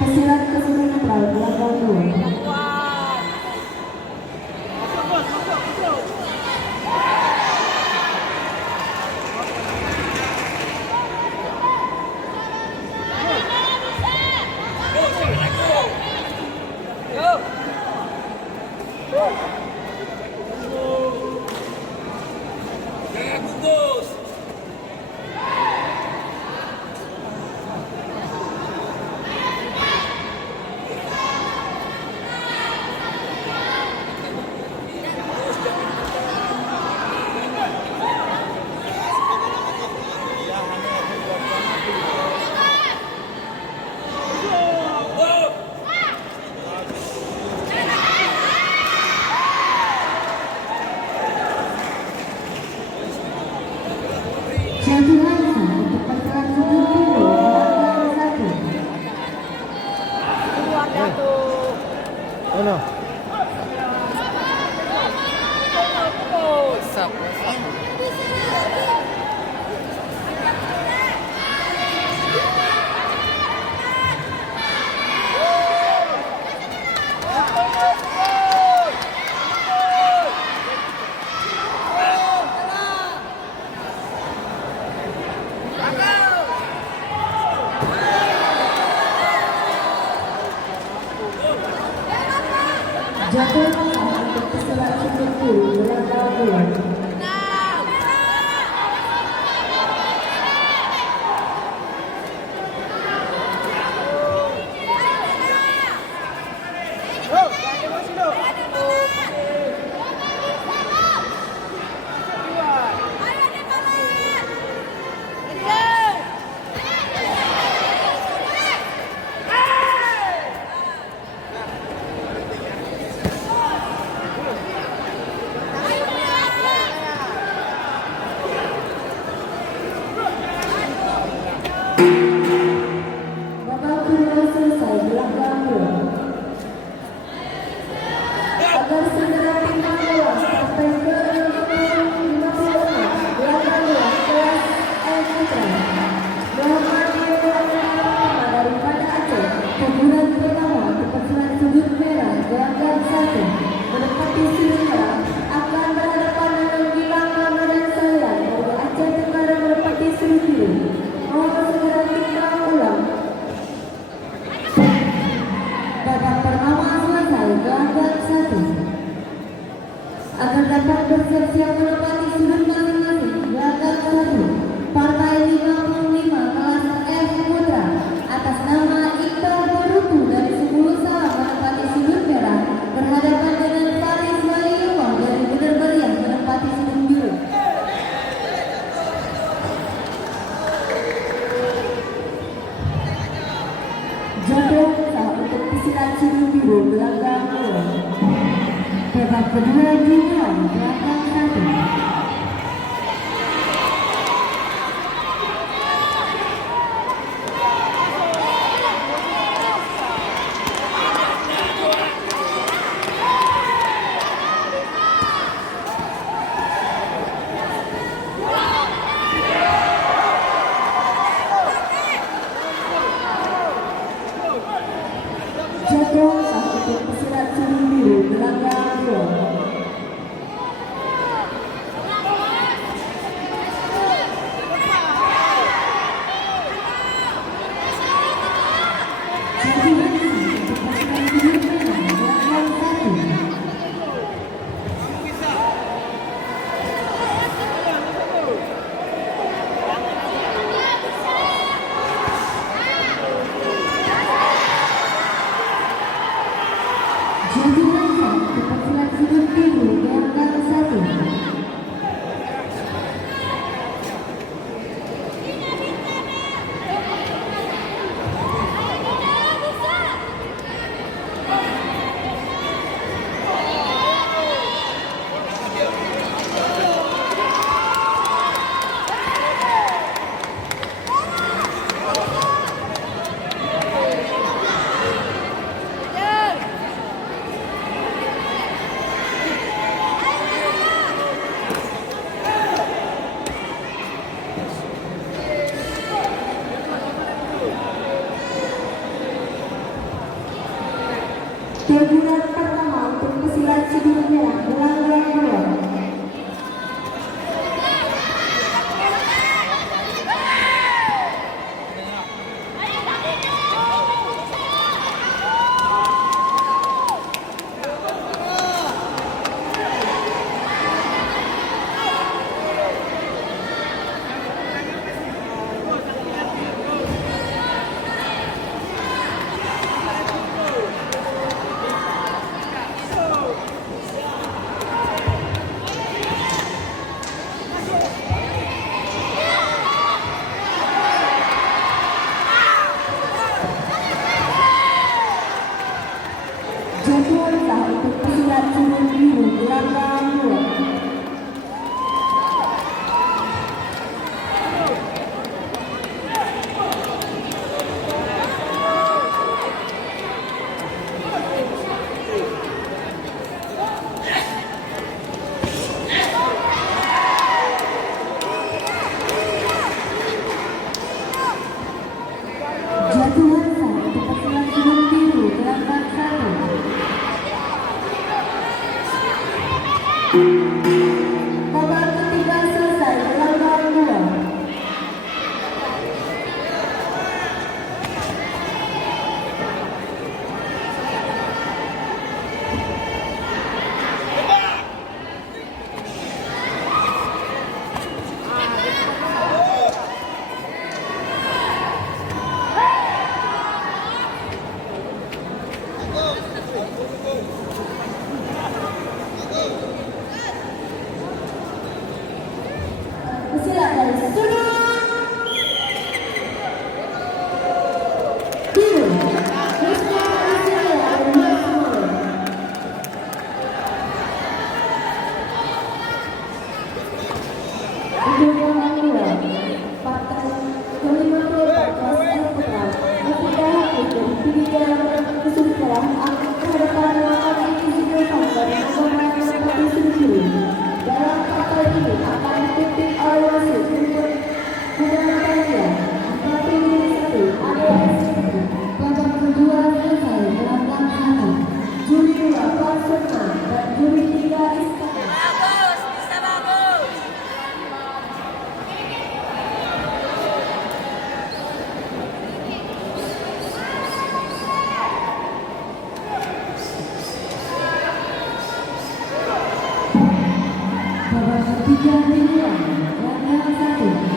Pesilat keseluruhan netral belakang dua. Jadi Hansa untuk pasukan sudut biru belakang 1. Oh no. What's up? Jatuh untuk pesilat sudut biru belakang 2. Babak kedua selesai belakang 2. Agar segera timbang bola sampai ke 56 belakang 2 kelas F Putra. Muhammad Yahya daripada Aceh, teguran pertama untuk pasukan sudut merah belakang 1 menempati sudut merah akan berhadapan dengan Gilang Ramadan Salian dari Aceh Tenggara menempati sudut biru. Mohon segera timbang ulang. Babak pertama selesai belakang 1. Agar dapat bersiap-siap menempati sudut masing-masing belakang 1. Partai 55 kelas F Putra atas nama Iqbal Berutu dari 10 Salam menempati sudut merah berhadapan dengan Faris Waliyullah dari Bener Meriah menempati sudut biru. Jodoh sah untuk pesilat sudut biru belakang 2. Babak kedua dimulai belakang 1. Jodoh sah untuk pesilat sudut biru belakang 2. Jadi untuk pasukan sudut merah belakang 1. Jadi Hansa untuk pasukan sudut biru belakang 1. Teguran pertama untuk pesilat Cibinong Merah gelandang 2. Jadwal sah untuk pesilat Cibinong Biru gelandang 2. Jadwal sah untuk pesilat Cibinong Biru gelandang 1. Babak ketiga selesai gelandang 2. Pesilat dari Sudut Biru Rizky Rizky dari Semua. Untuk gelandang 2 partai kelima kelas putra Afrika Hakim dari Pilihan Kesulitan akan berhadapan melawan Indonesia dari nomor merpati Sudut Biru. Dalam partai ini akan dipimpin oleh wasit Mudah-Mudahan angka tinggi 1 ADS. Babak kedua selesai gelandang 1. Juri 2 Parsona dan juri 3 Istana. Bagus, bisa bagus. Babak ketiga dimulai gelandang 1.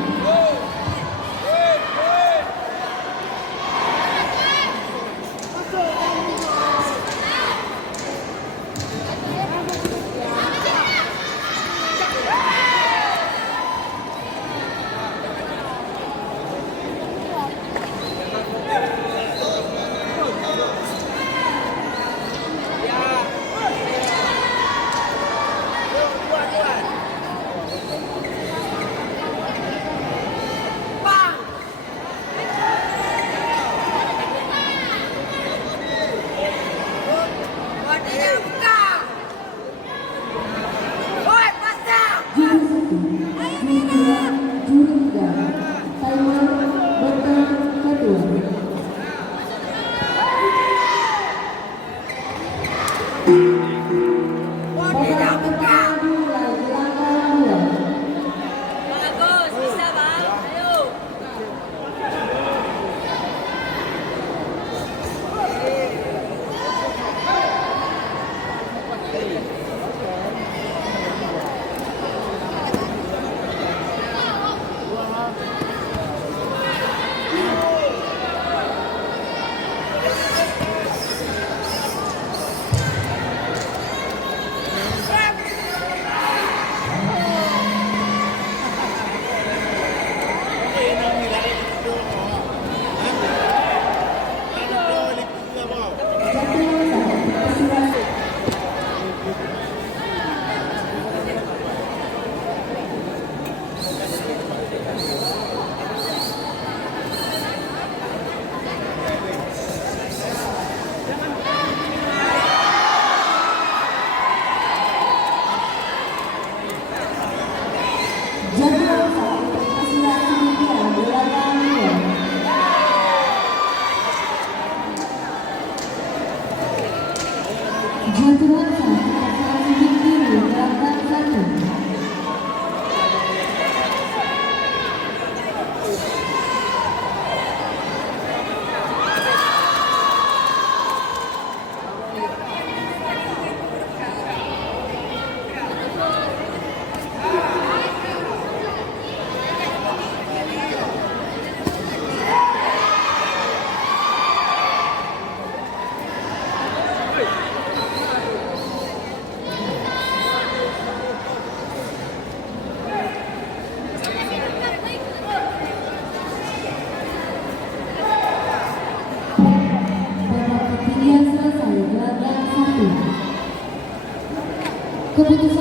Jatuhansa Asal Biru Gelanggang 1. Babak ketiga selesai, gelanggang 1. Keputusan